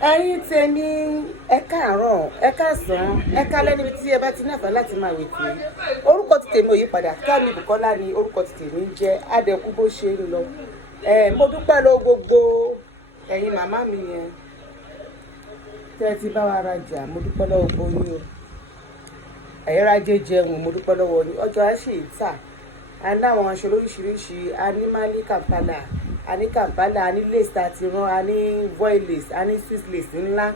ẹ̀yin tèmi ẹ káàárọ̀ ẹ káàsán ẹ kálẹ́ níbi tí ẹ bá ti ní àǹfààní láti máa wètò yìí. Orúkọ ti tèmi ò yí padà, Kẹ́mi Bùkọ́lá ni orúkọ ti tèmi ń jẹ́. Adẹ̀kú bó ṣe ń lọ. Mo dúpẹ́ lọ gbogbo ẹ̀yin màmá mi yẹn tẹ́ ẹ ti bá wa rajà, mo dúpẹ́ lọ́wọ́ gbogbo yín o. Ẹ̀yẹ́rájé jẹun, mo dúpẹ́ lọ́wọ́ yín. Ọjọ́ á sì tà. A ní àwọn aṣọ lóríṣiríṣi, a ní Mali Kampala, a ní Kampala, a ní lace àti rán, a ní voile lace, a ní Swiss lace ńlá,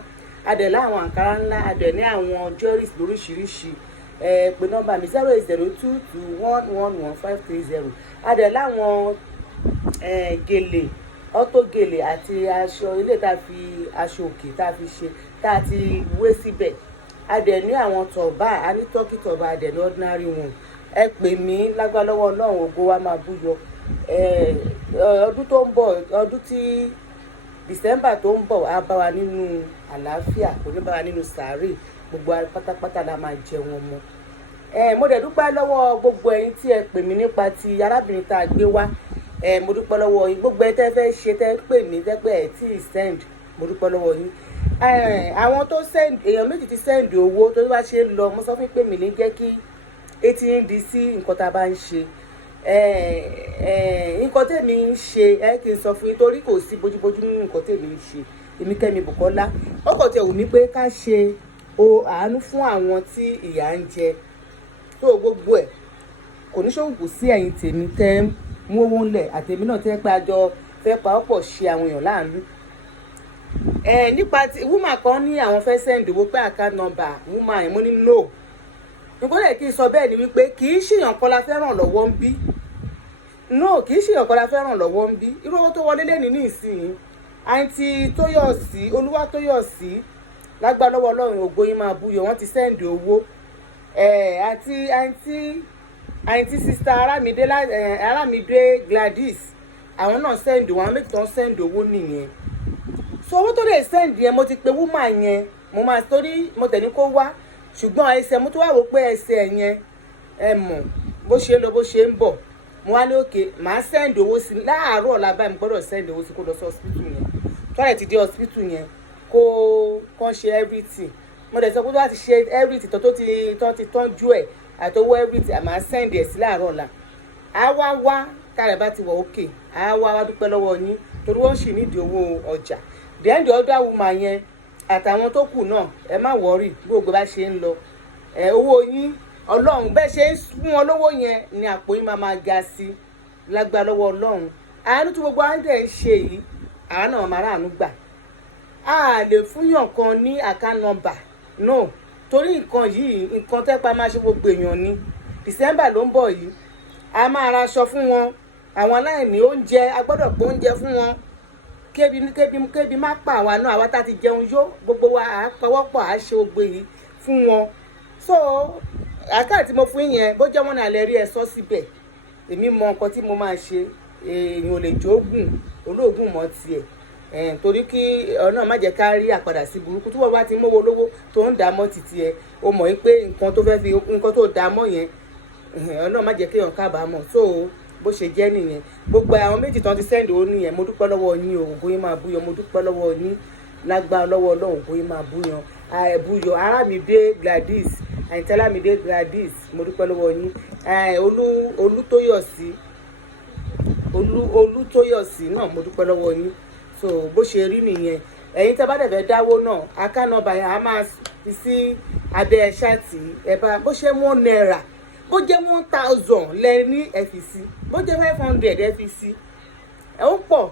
a dẹ̀ láwọn àǹkárá ńlá, a dẹ̀ ní àwọn jewelries lóríṣiríṣi. Pè nọ́mbà mi 08022111530. A dẹ̀ láwọn gèlè, auto gèlè àti aṣọ ilé tá a fi aṣọ òkè tá a fi ṣe tá a ti wé síbẹ̀. A dẹ̀ ní àwọn tọ̀bà, a ní turkey tọ̀bà, a dẹ̀ ní ordinary one. Ẹ pè mí lágbára lọ́wọ́ Ọlọ́run, ògo wa máa búyọ. Ọdún tó ń bọ̀, ọdún tí December tó ń bọ̀ á bá wa nínú àlàáfíà, kò ní bá wa nínú sàárè, gbogbo pátápátá la máa jẹun ọmọ. Mo dẹ̀ dúpẹ́ lọ́wọ́ gbogbo ẹ̀yin tí ẹ pè mí nípa ti arábìnrin tá a gbé wá. Mo dúpẹ́ lọ́wọ́ yín, gbogbo ẹ tẹ́ fẹ́ ṣe tẹ́ pè mí tẹ́ pé ẹ̀ tí ì send, mo dúpẹ́ lọ́wọ́ yín. Àwọn tó send, èèyàn méjì ti send owó tó bá ṣe ń lọ, mo sọ fún pé mi ní jẹ́ kí etí ń di sí nǹkan tá a bá ń ṣe. Nǹkan tèmi ń ṣe kí n sọ fún yín torí kò sí bójúbójú nínú nǹkan tèmi ń ṣe. Èmi Kẹ́mi Bùkọ́lá, ó kàn tiẹ̀ wù mí pé ká ṣe àánú fún àwọn tí ìyà ń jẹ. Tó gbogbo ẹ̀ kò ní ṣòwò sí ẹ̀yin tèmi tẹ́ mú owó ńlẹ̀ àtèmi náà tẹ́ pé àjọ fẹ́ pa ọ̀pọ̀ ṣe àwọn èèyàn láàánú. Nípa ti woman kan ní àwọn fẹ́ send owó pé account number woman yẹn, mo ní no. Nǹkan lè kí n sọ bẹ́ẹ̀ ni wípé kì í ṣèyàn kan la fẹ́ ràn lọ́wọ́ ń bí. No, kì í ṣèyàn kan la fẹ́ ràn lọ́wọ́ ń bí. Irú owó tó wọlé lẹ́ni ní ìsìn àǹtí Tóyọ̀sí, Olúwatóyọ̀sí, lágbára lọ́wọ́ Ọlọ́run ògo yín máa búyọ, wọ́n ti send owó. Àǹtí sister Aramide Gladys, àwọn náà send owó, àwọn méjì tó ń send owó nìyẹn. So owó tó lè send yẹn mo ti pe woman yẹn, mo máa torí mo tẹ̀ ní kó wá, ṣùgbọ́n ẹsẹ̀ mo tó wà wò pé ẹsẹ̀ yẹn mọ̀ bó ṣe lọ bó ṣe ń bọ̀. Mo wá ní òkè màá send owó sí láàárọ̀ ọ̀la báyìí, mo gbọ́dọ̀ send owó sí kó lọ sí hospital yẹn. Tọ́lẹ̀ ti dé hospital yẹn kó ṣe everything. Mo dẹ̀ sọ pé tó bá ti ṣe everything tó ti tọ́jú ẹ̀ àtọwọ́ everything, màá send ẹ̀ sí láàárọ̀ ọ̀la. A wá tààrẹ̀ bá ti wọ̀ òkè, a wá dúpẹ́ lọ́wọ́ yín torí wọ́n sì nídìí owó ọjà. The end other woman yẹn àtàwọn tó kù náà ẹ má wọ́rì gbogbo bá ṣe ń lọ. Owó yín Ọlọ́run bẹ́ẹ̀ ṣe ń fún wọn lówó yẹn ni àpò yín máa ga sí lágbára lọ́wọ́ Ọlọ́run. Àánú tí gbogbo àwọn dẹ̀ ń ṣe yìí, àwa náà máa ráàánú gbà. A lè fúnyàn kan ní account number no, torí nǹkan yìí nǹkan tẹ́pa máa ṣe gbogbo èèyàn ni. December ló ń bọ̀ yìí, a máa ra aṣọ fún wọn, àwọn aláìní oúnjẹ, a gbọ́dọ̀ pé oúnjẹ fún wọn. Kébi má pa àwa náà, àwa tá ti jẹun yó, gbogbo wa à pawọ́pọ̀ à ṣe gbogbo yìí fún wọn. So àkáǹtì tí mo fún yẹn bó jẹ́ wọ́n náà lè rí ẹ sọ síbẹ̀. Èmi mọ nǹkan tí mo máa ṣe. Èèyàn ò lè jógùn olóògùn mọ́ tiẹ̀. Torí kí ọ̀nà má jẹ́ ká rí àpadà sí burúkú. Tí wọ́n bá ti mówó lówó tó ń dá mọ́ títí ẹ, o mọ̀ pé nǹkan tó fẹ́ fi nǹkan tó dá mọ́ yẹn ọ̀nà má jẹ́ kéèyàn kábàámọ̀. So bó ṣe jẹ́ nìyẹn. Gbogbo àwọn méjì tán ti send owó nìyẹn, mo dúpẹ́ lọ́wọ́ yín o, ògo yín máa búyọ, mo dúpẹ́ lọ́wọ́ yín lágbára lọ́wọ́ Ọlọ́run, ògo yín máa búyọ. Aramide Gladys, àǹtí Aramide Gladys, mo dúpẹ́ lọ́wọ́ yín. Olútóyọ̀sí náà mo dúpẹ́ lọ́wọ́ yín. So bó ṣe rí nìyẹn. Ẹ̀yin tẹ́ bá dẹ̀ fẹ́ dáwó náà, account number yẹn a máa fi sí abẹ́ ṣáàtì bó ṣe £1, bó jẹ́ 1000 lẹ ní FEC, bó jẹ́ 500 FEC. Ó pọ̀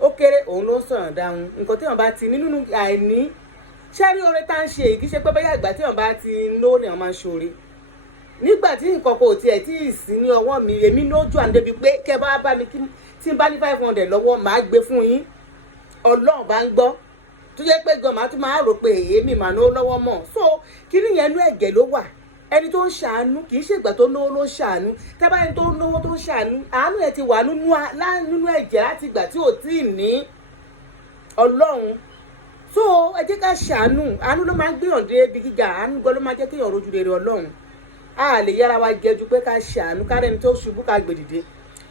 ó kéré òun ló ń sọ̀rọ̀ dáhùn. Nǹkan tí wọ́n bá ti ní nínú àìní ṣé rí oore tá ń ṣe yìí, kì í ṣe pé bẹ́yà ìgbà tí wọ́n bá ti lówó ni wọ́n máa ń ṣoore. Nígbà tí nǹkan kò tiẹ̀ tí ì sí ní ọwọ́ mi, èmi lójú àǹdé bíi pé kẹ́ bá bá mi tí n bá ní 500 lọ́wọ́ màá gbé fún yín. Ọlọ́run bá ń gbọ́ tó jẹ́ pé gan màá tún máa rò pé èmi mà ní ó lọ́wọ́ mọ̀. So kí nìyẹn inú ẹ̀gẹ́ ló wà. Ẹni tó ń ṣàánú kì í ṣe ìgbà tó lówó ló ń ṣàánú. Tábà ẹni tó ń lówó tó ń ṣàánú, àánú ẹ̀ ti wà nínú ẹ̀jẹ̀ láti ìgbà tí ò tí ì ní Ọlọ́run. So ẹ jẹ́ ká ṣàánú. Àánú ló máa ń gbìyànjú ibi gíga, àánú gan ló máa jẹ́ kéèyàn rojú rere Ọlọ́run. A lè yára wa jẹ ju pé ká ṣàánú, ká rẹni tó ṣubú ká gbèdìde,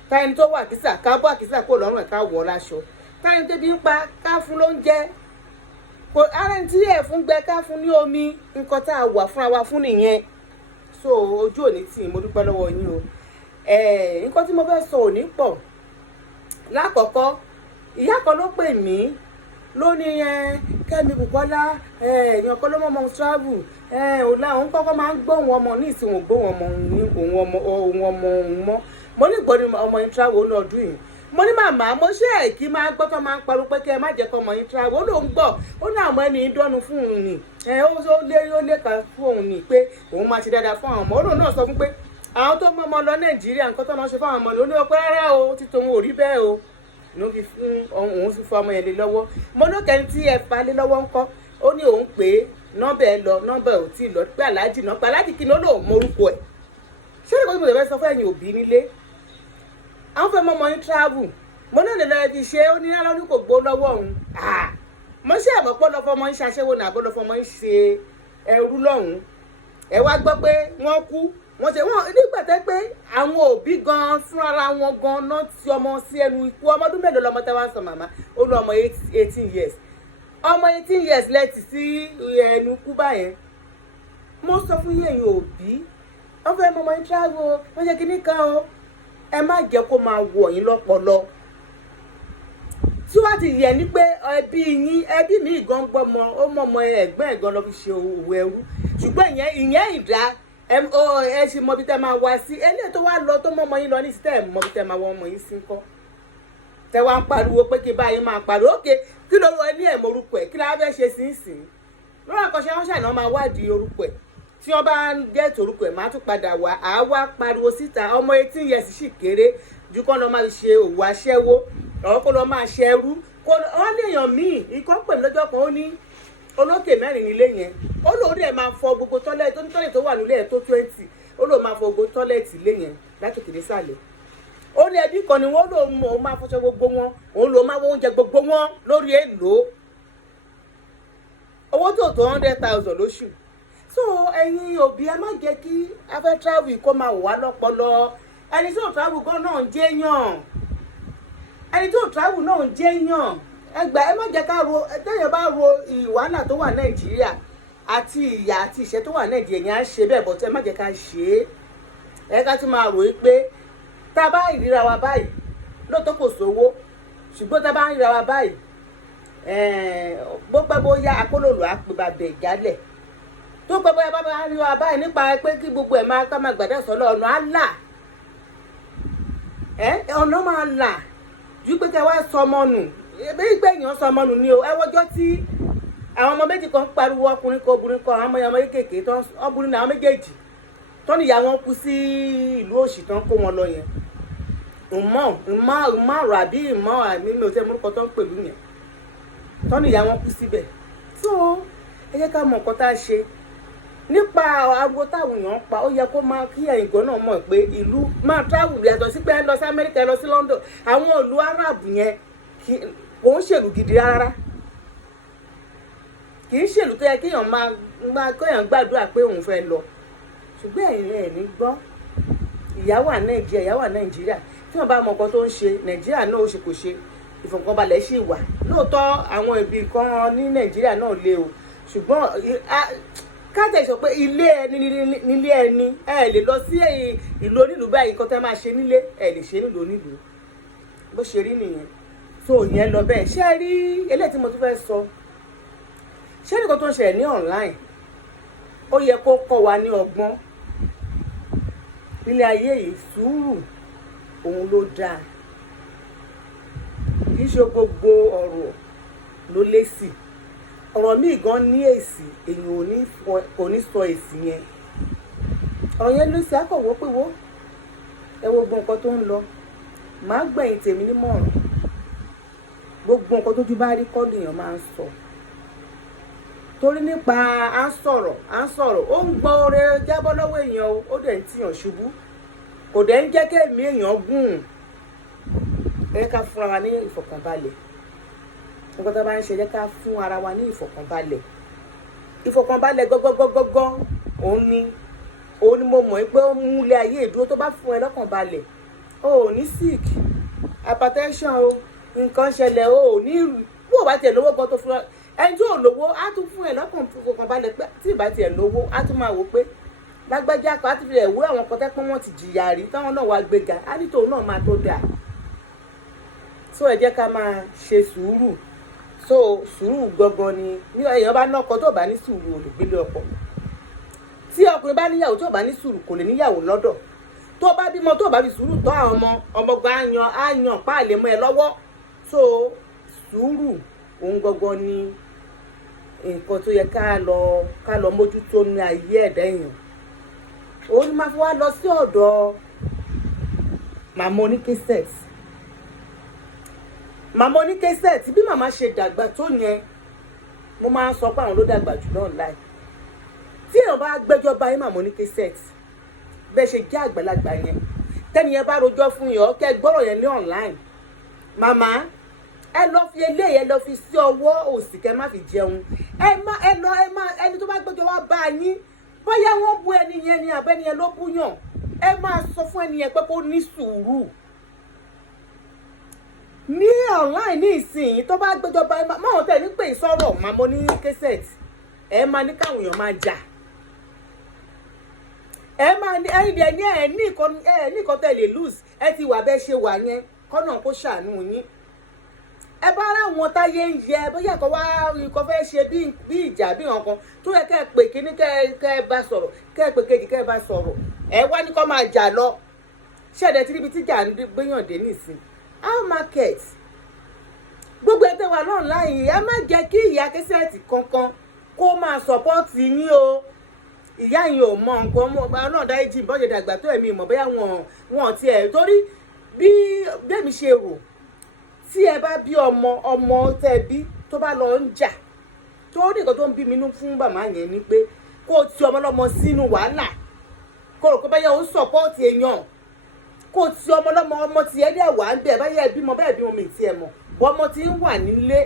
ká ẹni tó wà àkísà ká bọ́ àkísà kó lọ́rùn ẹ̀ ká wọ̀ ọ́ láṣọ, ká ẹni tó bí ń pa ká fún lóúnjẹ. kò ara tí ẹ̀ fún gbẹ ká fún ní omi nǹkan tá a wà fúnra wa fún nìyẹn. So ojú òní tì mo dúpẹ́ lọ́wọ́ yín o. Nǹkan tí mo fẹ́ sọ ò ní pọ̀. Lákọ̀ọ́kọ́ ìyá kan ló pè mí lónìí Kẹ́mi Bùkọ́lá èèyàn kan ló mọ̀ travel òun kọ́kọ́ máa ń gbóhùn ọmọ ní ìsìn òun gbóhùn ọmọ ní òun ọmọ òun mọ́. Mo ní gbọ́dọ̀ ọmọ yín travel ó lọ́dún yìí. Mo ní màmá mo ṣe kí máa gbọ́ tó máa ń pariwo pé kí ẹ má jẹ́ kọ́ ọmọ yín travel ó lóun gbọ́ ó ní àwọn ẹni dọ́nu fún òun ni ó lé kan fún òun ni pé òun máa ṣe dáadáa fún àwọn ọmọ ó lóun náà sọ fún pé àwọn tó mọ ọmọ lọ Nàìjíríà nǹkan tó máa ṣe fáwọn ọmọ ni ó ní ọpẹ́ rárá o títí òun ò rí bẹ́ẹ̀ o ló fi fún òun fi fún ọmọ yẹn lé lọ́wọ́. Mo ní kẹ́ni tí ẹ fa lé lọ́wọ́ ńkọ́ ó ní òun pé nọ́mbà ẹ lọ nọ́mbà ẹ ò tí ì lọ pé aláàjì náà pé aláàjì kí ni ó lóun mọ orúkọ ẹ̀ ṣé ìgbà tí mo lè fẹ́ sọ fún ẹ̀yin òbí nílé àwọn fẹ́ mọ ọmọ yín travel mo náà lè lọ ẹbí ṣe ó ní alọ́dún kò gbó lọ́wọ́ òun mo ṣe àmọ́ pọ́ lọ fọmọ yín ṣaṣẹ́wó náà àbọ̀ lọ fọmọ yín ṣe ẹrú lọ́hùn-ún ẹ wá gbọ́ pé wọ́n kú wọ́n ṣe wọ́n nígbà tẹ́ pé àwọn òbí gan fúnra wọn gan náà ti ọmọ sí ẹnu ikú ọmọdún mélòó lọmọ tẹ́ wá ń sọ màmá ó lọ ọmọ 18 years ọmọ 18 years lẹ́tì sí ẹnu ikú báyẹn. Mo sọ fún yẹ̀yin òbí wọ́n fẹ́ mọ ọmọ yín travel o wọ́n ṣe kíní kan o ẹ má jẹ́ kó máa wọ̀ yín lọ́pọlọ tí wọ́n ti yẹ ní pé ẹbí yín ẹbí mi gan gbọ́mọ ó mọ ọmọ ẹ̀gbọ́n ẹ̀gbọ́n lọ fi ṣe òwò ẹrú ṣùgbọ́n ìyẹn ìdá ẹ ṣe mọ bí tẹ́ máa wá sí eléyìí tó wá lọ tó mọ ọmọ yín lọ ní ìsítẹ́ mọ bí tẹ́ máa wọ ọmọ yín sí ńkọ́ tẹ́ wá ń pariwo pé kí báyìí máa pariwo ókè kí ló wọ ní ẹ̀mọ orúkọ ẹ̀ kí la fẹ́ ṣe sínsìn lọ́rọ̀ àkọsẹ́ wọn ṣàná máa wádìí orúkọ ẹ̀ tí wọ́n bá ń gẹ́ẹ̀tì orúkọ ẹ̀ máa tún padà wá àá wá pariwo síta ọmọ 18 years sì kéré ju kọ́ lọ́ máa ṣe òwò aṣẹ́wó ọ̀rọ̀ kó lọ́ máa ṣe ẹrú wọ́n léèyàn míì ikọ́ pè lọ́jọ́ kan ó ní olókè 4 nílé yẹn ó lóòrè ẹ̀ máa fọ gbogbo tọ́lẹ̀tì tó wà nílé ẹ̀ tó 20 ó lóò máa fọ gbogbo tọ́lẹ̀tì ilé yẹn látòkè désàlẹ̀ ó ní ẹbí kan ni wọ́n lòun òun máa fọṣọ gbogbo wọn òun lòun máa wọ oúnjẹ gbogbo wọn lórí èlò owó tó tó 100,000 lóṣù. So ẹ̀yin òbí ẹ má jẹ́ kí afẹ́ travel kó máa wà lọ́pọlọ ẹni tó travel gan náà ń jẹ́yàn ẹni tó travel náà ń jẹ́yàn ẹgbà ẹ má jẹ́ ká ro tẹ́yẹ̀ bá ro ìwàhálà tó wà Nàìjíríà àti ìyà àti ìṣẹ́ tó wà Nàìjíríà yẹn á ṣe bẹ́ẹ̀ bọ̀ tẹ́ má jẹ́ ká ṣe é ká ti máa rò ó pé tá a bá ìríra wa báyìí lóòótọ́ kò sówó ṣùgbọ́n tá a bá ń ríra wa báyìí bó pẹ́ bóyá akólòlò á pè bàbẹ̀ ìjálẹ̀ tó pẹ́ bóyá bàbá rí wa báyìí nípa pé kí gbogbo ẹ̀ máa ká máa gbàdá sọ́lọ́ ọ̀nà á là ọ̀nà máa là ju pé kẹ́ wá sọ ọmọ nù bí ìgbẹ́ èèyàn sọ ọmọ nù ni o ẹ wọ́jọ́ tí àwọn ọmọ méjì kan pariwo ọkùnrin kan obìnrin kan àwọn ọmọ kéékèèké tó ọkùnrin náà méjèèjì tó níyà wọn kú sí ìlú òṣì tó ń kó wọn lọ yẹn ìmọ̀ ràbí ìmọ̀ àmì mi ò tẹ́ mórúkọ tó ń pèlú yẹn tó níyà wọn kú síbẹ̀. So ẹ jẹ́ ká mọ nǹkan tá a ṣe nípa ariwo táwọn èèyàn ń pa ó yẹ kó máa kí ẹ̀yin gan náà mọ̀ pé ìlú máa travel yàtọ̀ sí pé ẹ lọ sí Amẹ́ríkà ẹ lọ sí London àwọn ìlú Arab yẹn kò ń ṣèlú gidi rárá kì í ṣèlú tó yẹ kéèyàn máa kéèyàn gbàdúrà pé òun fẹ́ lọ ṣùgbọ́n ẹ̀yin ẹ̀ ní gbọ́ ìyàwó Nàìjíríà tí wọ́n bá mọ nǹkan tó ń ṣe Nàìjíríà náà ó ṣe kò ṣe ìfọ̀kànbalẹ̀ sì wà lóòótọ́ àwọn ibi kan ní Nàìjíríà náà lé o ṣùgbọ́n káàtẹ̀ sọ pé ilé ẹni nílé ẹni ẹ lè lọ sí ìlú onílùú báyìí nǹkan tẹ́ máa ṣe nílé ẹ lè ṣe nílùú onílùú bó ṣe rí nìyẹn tó yẹn lọ bẹ́ẹ̀ ṣé rí eléyìí tí mo tún fẹ́ sọ ṣé nǹkan tó ń ṣẹlẹ̀ ní online ó yẹ kó kọ́ wa ní ọgbọ́n nílé ayé yìí sùúrù òun ló dáa kì í ṣe gbogbo ọ̀rọ̀ ló lésì ọ̀rọ̀ míì gan ní èsì èèyàn kò ní sọ èsì yẹn ọ̀rọ̀ yẹn ló ṣe àkọ̀wọ́ pé wo ẹ wo gbogbo nǹkan tó ń lọ màá gbẹ̀yìn tèmi nímọ̀ràn gbogbo nǹkan tójú bá rí kọ́ lèèyàn máa ń sọ torí nípa à ń sọ̀rọ̀ ó ń gbọ́ oore jábọ́ lọ́wọ́ èèyàn ó dẹ̀ ń tìyàn ṣubú kò dẹ̀ ń jẹ́ kẹ́mi èèyàn gùn ẹ ká fúnra wa ní ìfọ̀kànbalẹ̀ nǹkan tó bá ń ṣe jẹ́ ká fún ara wa ní ìfọ̀kànbalẹ̀ gọ́gọ́gọ́gọ́ òun ni mo mọ̀ pé ó múlẹ̀ ayé ìdúró tó bá fún ẹ lọ́kànbalẹ̀ o ò ní sick hypertension o nǹkan ṣẹlẹ̀ o ò ní bó o bá tiẹ̀ lówó gan tó fún ẹni tí ò lówó á tún fún ẹ lọ́kàn balẹ̀ pé tí ìbá tiẹ̀ lówó á tún máa wò pé lágbájá kan á ti fi ẹ̀wé àwọn kan tẹ́pẹ́ wọ́n ti jìyà rí táwọn náà wá gbéga á ní tòun náà máa tó dáa. So ẹ jẹ́ ká máa ṣe sùúrù. So sùúrù gangan ni èèyàn bá ná ọkọ tó bá ní sùúrù ò lè gbélé ọkọ. Tí ọkùnrin bá níyàwó tó bá ní sùúrù kò lè níyàwó lọ́dọ̀. Tó bá bímọ tó bá fi sùúrù tọ́ àwọn ọmọ gan á yan páàlẹ̀ mọ́ ẹ lọ́wọ́. So sùúrù òun gangan ni nǹkan tó yẹ ká lọ mójútó ní ayé ẹ̀dá èèyàn. Òun ni máa fi wá lọ sí ọ̀dọ̀ màmá oní cassettes. Màmá oní cassettes bí màmá ṣe dàgbà tó yẹn mo máa ń sọ pé àwọn ló dàgbà jù náà láì. Tí èèyàn bá gbẹ́jọ́ bá yín màmá oní cassettes bẹ́ẹ̀ ṣe jẹ́ àgbàlagbà yẹn tẹ́ni yẹn bá rojọ́ fún yín kẹ́ gbọ́rọ̀ yẹn ní online. Màmá ẹ lọ fi eléyìí ẹ lọ fi sí ọwọ́ òsì kẹ́ má fi jẹun. Ẹni tó bá gbẹ́jọ́ wá bá yín bóyá wọ́n bú ẹni yẹn ni àbẹ́ni yẹn ló búyàn ẹ máa sọ fún ẹni yẹn pé kó ní sùúrù. Ní online ní ìsìn tó bá gbẹ́jọ́ bá máwọn tẹ̀ ní pé ìsọ̀rọ̀ màmá oní cassettes ẹ máa ní káwọn èèyàn máa jà. Ẹ máa ní ẹ̀yin ní nǹkan tẹ̀ lè lose ẹ ti wà bẹ́ẹ̀ ṣe wà yẹn kọ́nà kó ṣàánú yín. Ẹ bá ara wọn táyé ń yẹ bóyá kó wá nǹkan fẹ́ ṣe bí ìjà bí nǹkan tó yẹ kẹ́ ẹ pè kíní kẹ́ ẹ bá sọ̀rọ̀ kẹ́ ẹ pè kejì kẹ́ ẹ bá sọ̀rọ̀ ẹ wá ní kó máa jà lọ. Ṣẹ̀dẹ̀ tí níbi tíjà ń gbéyàn dé nísìn how market gbogbo ẹgbẹ́ wa náà láàyè ẹ má jẹ́ kí ìyá kẹsẹ̀tì kankan kó máa sọ̀pọ́ọ̀tì yín o. Ìyá yín ò mọ nǹkan ọmọ náà dá ìjì bọ́jẹ̀ dàgbà tó ẹ̀mí ìmọ̀ bóyá wọn ti ẹ̀ torí bí bẹ́ẹ̀mi ṣe rò tí ẹ bá bí ọmọ tẹ bí tó bá lọ ń jà tó ní nǹkan tó ń bí mi nú fún bàmá yẹn ni pé kó ti ọmọ lọ́mọ sínú wàhálà kó rò pé báyà ó sọ̀pọ́ọ̀tì èèyàn kó ti ọmọ lọ́mọ ọmọ tí ẹ dẹ̀ wà ń bẹ̀ báyà ẹ bímọ bẹ́ẹ̀ bímọ mi ti ẹ̀ mọ̀ bọ́ ọmọ tí ń wà nílé.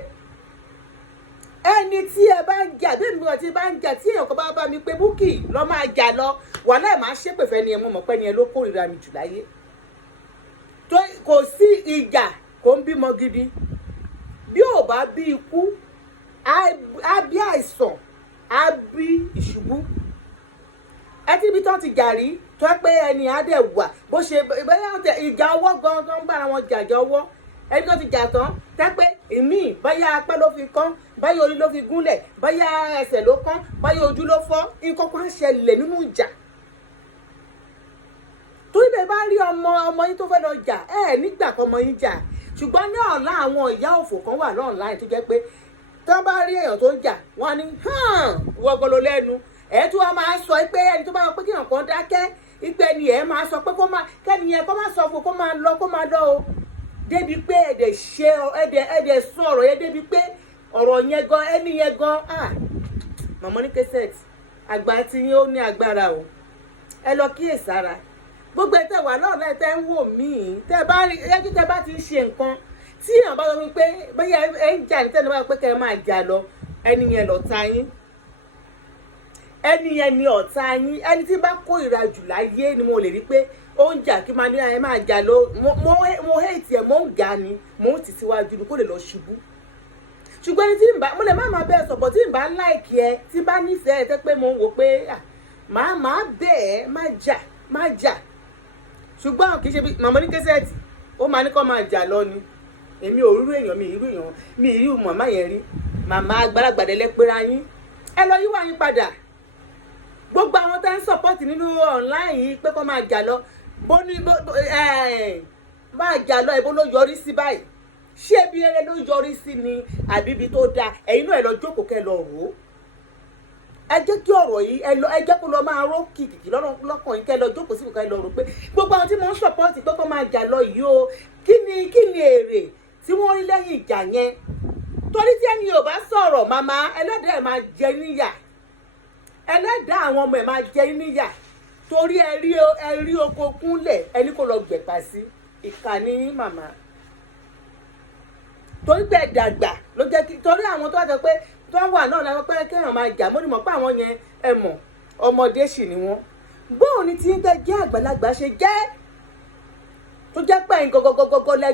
Ẹni tí ẹ bá ń jà bí èmi ti bá ń jà tí èèyàn kan bá mi pé Búkì lọ máa jà lọ wàhálà ẹ̀ máa ṣépè fẹ́ ni ẹ mọ̀ pé ni ẹ ló kórìíra mi jù láyé. Tó kò sí ìjà kò ń bímọ gidi bí ò bá bí ikú á bí àìsàn á bí ìṣubú. Ẹ ti bí tán ti jà rí tó pé ẹni á dẹ̀ wà bó ṣe ìjà ọwọ́ gan tó ń bára wọn jàjà ọwọ́ ẹni tó ti jà tán tẹ́ pé ìmíì báyà apá ló fi kán báyà orí ló fi gúnlẹ̀ báyà ẹsẹ̀ ló kán báyà ojú ló fọ́ nǹkan kan ṣẹlẹ̀ nínú ìjà. Torí bẹ́ẹ̀ bá rí ọmọ yín tó fẹ́ lọ jà nígbà kan ọmọ yín jà ṣùgbọ́n ní ọ̀la àwọn ìyá òfò kan wà lọ́ọ̀láì tó jẹ́ pé tí wọ́n bá rí èèyàn tó ń jà wọ́n ní wọ́gbọ́n ló lẹ́nu tí wọ́n máa sọ pé ẹni tó bá wọ pé kí nǹkan dákẹ́ ipe ni máa sọ pé kẹ́ni yẹn kó máa sọ fún kó máa lọ o débi pé ẹ̀dẹ̀ sọ ọ̀rọ̀ yẹn débi pé ọ̀rọ̀ yẹn gan ẹni yẹn gan màmá ní cassettes àgbà tí yín ó ní agbára o ẹ lọ kíyèsára gbogbo ẹ tẹ́ wà lọ́ọ̀lá tẹ́ ń wò míì tẹ́ bá rí ẹjú tẹ́ bá ti ń ṣe nǹkan tí èèyàn bá sọ fún pé bóyá ẹ ń jà ní tẹ́lẹ̀ bá pé kẹ́ ẹ máa jà lọ ẹni yẹn lọ̀tá yín ẹni yẹn ni ọ̀tá yín ẹni tí bá kórìíra jù láyé ni mo lè rí pé ó ń jà kí máa ní ẹ máa jà lọ mo hate ẹ mo ń ga ni mo ń tì síwájú ni kó lè lọ ṣubú ṣùgbọ́n ẹni tí mo lè má máa bẹ́ẹ̀ sọ̀bọ̀ tí n bá láìkì ẹ tí bá nífẹ̀ẹ́ tẹ́ pé mo ń wò pé màá bẹ́ẹ̀ má jà ṣùgbọ́n kì í ṣe bí màmá ní cassettes ó máa ní kó máa jà lọ ni èmi ò rírú èèyàn mi ìrú màmá yẹn rí màmá àgbàlagbàdẹ lẹ́pẹ́ra yín ẹ lọ yíwá yín padà gbogbo àwọn tó ń support nínú online yìí pé kó máa jà lọ máa jà lọ ìbò ló yọrí sí báyìí ṣé ibi eré ló yọrí sí ni àbí ibi tó dáa ẹ̀yin náà ẹ lọ jókòó kẹ́ lọ rò ó ẹ jẹ́ kí ọ̀rọ̀ yìí ẹ jẹ́ kó lọ máa ró kìkìkì lọ́kàn yín kẹ́ lọ jókòó sí ìkà ẹ lọ rò pé gbogbo àwọn tí mo ń support pé kó máa jà lọ yìí o kí ni èrè tí wọ́n rí lẹ́yìn ìjà yẹn torí tí ẹni ò bá sọ̀rọ̀ màmá ẹlẹ́dàá ẹ̀ máa jẹ níyà ẹlẹ́dàá àwọn ọmọ ẹ̀ máa jẹ níyà torí ẹ rí oko kúnlẹ̀ ẹni kò lọ gbẹ̀pà sí ìkànnì yín màmá torí pé ẹ dàgbà ló jẹ́ kí torí àwọn tó wà sọ pé tó wà náà láwọn pé kéèyàn máa jà mo ní mọ̀ pé àwọn yẹn ẹ mọ̀ ọmọdé sì ni wọ́n bóun ni tí ń tẹ́ jẹ́ àgbàlagbà ṣe jẹ́ tó jẹ́ pé ẹ̀yin gọ́gọ́gọ́gọ́ lẹ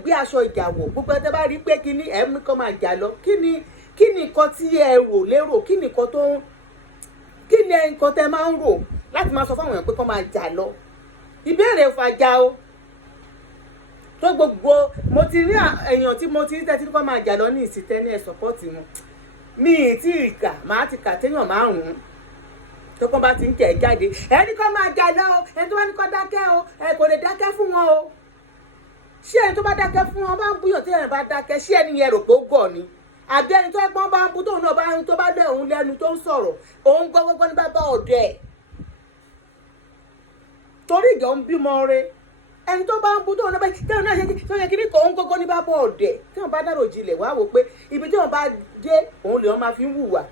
gbé aṣọ ìjà wọ̀ gbogbo ẹ̀ tẹ́ bá rí pé kíní ẹ̀ mú kọ́ máa jà lọ kíni kí ni nǹkan tí ẹ rò lérò, kí ni nǹkan tẹ́ máa ń rò láti máa sọ fáwọn èèyàn pé kó máa jà lọ. Ìbéèrè fàjà o tó gbogbo mo ti rí èèyàn tí mo ti rí tẹ́tí kó máa jà lọ ní ìsìtẹ́ ní ẹ̀ sọ́pọ́ọ̀tì wọn mi ì tí ì kà máa ti kà téèyàn 5 tó kọ́ bá ti ń tẹ̀ jáde ẹni kó máa jà lọ ẹni tó bá ní kó dákẹ́ o ẹ kò lè dákẹ́ fún wọn o. Ṣé ẹni tó bá dákẹ́ fún wọn bá ń búyàn tí ẹni bá dákẹ́ ṣé ẹni yẹn rò pé ó gọ̀ ni àbí ẹni tó ẹgbọ́n bá ń bú tóun náà bá ń tó bá dẹ̀ òun lẹ́nu tó ń sọ̀rọ̀ òun gbọ́gbọ́gbọ́ ní bàbá ọ̀dẹ̀ torí ìjọ ń bímọ rẹ ẹni tó bá ń bú tóun náà bá tẹ́wọ̀n náà tó yẹ kí ní kò ń gbọ́gbọ́ ní bàbá ọ̀dẹ̀ tí wọ́n bá dárò jinlẹ̀ wá wò pé ibi tí wọ́n bá dé òun lè wọ́n máa fi ń hùwà.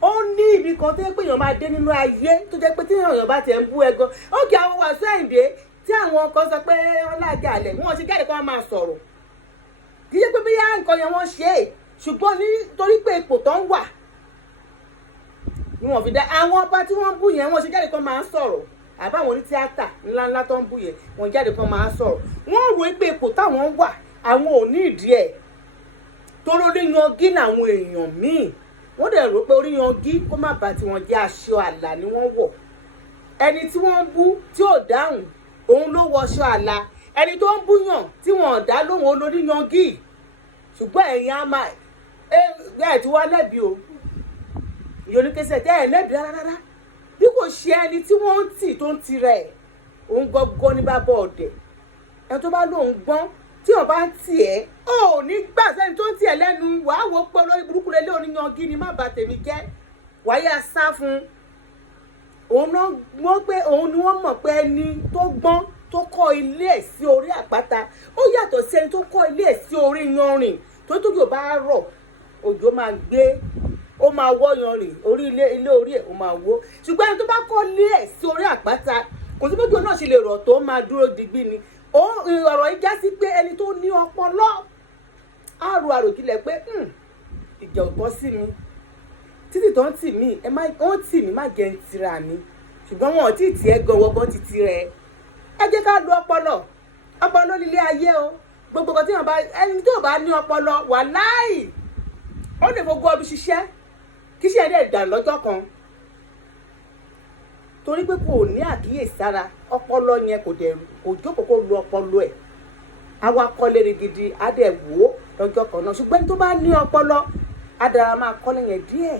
Ó ní ibi kan tó yẹ pé èèyàn máa dé nínú ayé tó jẹ́ pé tí èèyàn bá tẹ̀ ń bú ẹgan ó kì àwọn Wasiu Ayinde tí àwọn kan sọ pé wọ́n lájà àlẹ̀ wọ́n ṣe jáde kó máa sọ̀rọ̀ kì í ṣe pé bí yá nǹkan yẹn wọ́n ṣe é ṣùgbọ́n nítorí pé ipò tó ń wà ni wọ́n fi dá àwọn ọba tí wọ́n bú yẹn wọ́n ṣe jáde kó máa sọ̀rọ̀ àbáwọn onítíátà ńláńlá tó ń bú yẹn wọ́n jáde kó máa sọ̀rọ̀ wọ́n rò pé ipò táwọn wà àwọn ò ní ìdí ẹ̀ tó lórí yangí làwọn èèyàn míì wọ́n dẹ̀ rò pé orí yangí kó má bàa tiwọn jẹ́ aṣọ àlà ni wọ́n wọ̀ ẹni tí wọ́n bú tí ò dáhùn òun ló wọṣọ àlà ẹni tó ń búyàn tí wọn ò dá lóhùn olórí yangí ṣùgbọ́n ẹ̀yin á máa ẹ̀ tí wọ́n lẹ́bi o ìyóníkẹsẹ̀ tẹ́ ẹ̀ lẹ́bi rárá bí kò ṣe ẹni tí wọ́n ń tì tó ń tirẹ̀ òun gbọ́gbọ́ ní bàbá ọ̀dẹ̀ ẹni tó bá lóun gbọ́n tí wọ́n bá ń tì ẹ́ ò ní gbà sẹ́ni tó ń tì ẹ́ lẹ́nu wàá wò pé olórí burúkú lélẹ́ oníyangí ni má bà tèmi jẹ́ wáyé asá fún òun náà mọ̀ pé òun ni wọ́n mọ̀ pé ẹni tó gbọ́n tó kọ́ ilé ẹ̀ sí orí àpáta ó yàtọ̀ sí ẹni tó kọ́ ilé ẹ̀ sí orí yanrìn tó tójò bá rọ̀ òjò máa gbé ó máa wọ́ yanrìn orí ilé orí ẹ̀ ó máa wó ṣùgbọ́n ẹni tó bá kọ́ ilé ẹ̀ sí orí àpáta kò sí bójú náà ṣe lè rọ̀ tó máa dúró digbí ni ọ̀rọ̀ yìí já sí pé ẹni tó ní ọpọlọ á ro àròjinlẹ̀ pé ìjà ò tọ́ sí mi títí tó ń tì mí wọ́n tì mí má jẹ́ ń tira mi ṣùgbọ́n wọn ò tí ì tì ẹ́ gan wọ́gbọ́n ti tirẹ̀ ẹ jẹ́ ká lo ọpọlọ nílé ayé o gbogbo kan tí wọn bá ẹni tó bá ní ọpọlọ wàláì ó lè fọgbọ́ ọdún ṣiṣẹ́ kí iṣẹ́ dẹ̀ dà lọ́jọ́ kan torí pé kò ní àkíyèsára ọpọlọ yẹn kò jókòó kó lo ọpọlọ ẹ̀ awakọ̀ lérè gidi á dẹ̀ wò ó lọ́jọ́ kan náà ṣùgbọ́n tó bá ní ọpọlọ á dára máa kọ́lé yẹn díẹ̀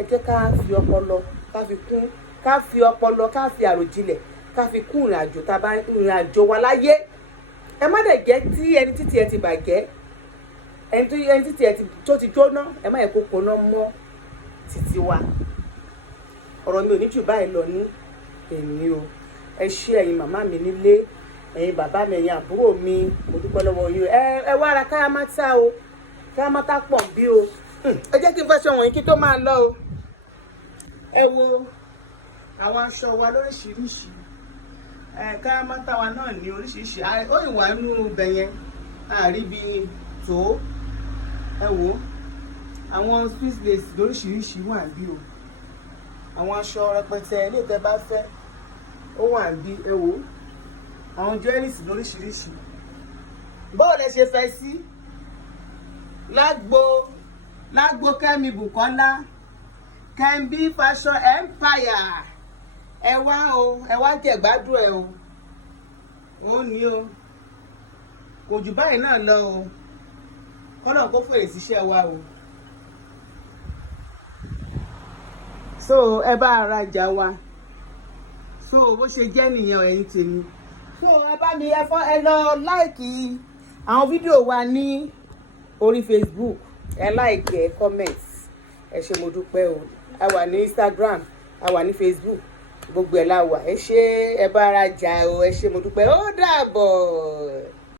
ẹ jẹ́ ká fi ọpọlọ ká fi ọpọlọ ká fi àròjinlẹ̀ ká fi kún ìrìn àjò tá a bá ìrìn àjò wa láyé ẹ má dẹ̀ jẹ́ tí ẹni títí ẹ ti bàjẹ́ ẹni títí ẹ tó ti jóná ẹ má yẹ kó koná mọ́ títí wa ọ̀rọ̀ mi ò ní jù báyìí lọ ní èmi o ẹ ṣé ẹ̀yin màmá mi nílé ẹ̀yin bàbá mi ẹ̀yin àbúrò mi mo dúpẹ́ lọ́wọ́ yín ẹ wá ara káyámátá o káyámátá pọ̀ bí o ẹ jẹ́ kí n fẹ́ ṣe wọ̀nyí kí tó máa lọ o ẹ wo àwọn aṣọ wa lóríṣiríṣi káyámátá wa náà ní oríṣiríṣi ó ìwà inú ibẹ̀ yẹn àríbi tó ẹ wo àwọn swiss lace lóríṣiríṣi wà bí o àwọn aṣọ rẹpẹtẹ ilé tẹ́ bá fẹ́ ó wà bí ẹ wo àwọn jewelries lóríṣiríṣi báwo lẹ ṣe fẹ́ sí lágbo Kẹ́mi Bùkọ́lá Kembi Fashion Empire ẹ wá o ẹ wá jẹ gbádùn ẹ o ó ní o kò jù báyìí náà lọ o kọ́nà kó fèrè síṣẹ́ wa o so ẹ bá arajà wa so bó ṣe jẹ́ nìyẹn ẹ̀yin tèmi so ẹ bá mi ẹ lọ láìkì àwọn fídíò wa ní orí Facebook ẹ láìkì ẹ comment ẹ ṣé mo dúpẹ́ o a wà ní Instagram a wà ní Facebook gbogbo ẹ̀ la wà ẹ ṣé ẹ bá arajà o ẹ ṣé mo dúpẹ́ ó dàbọ̀.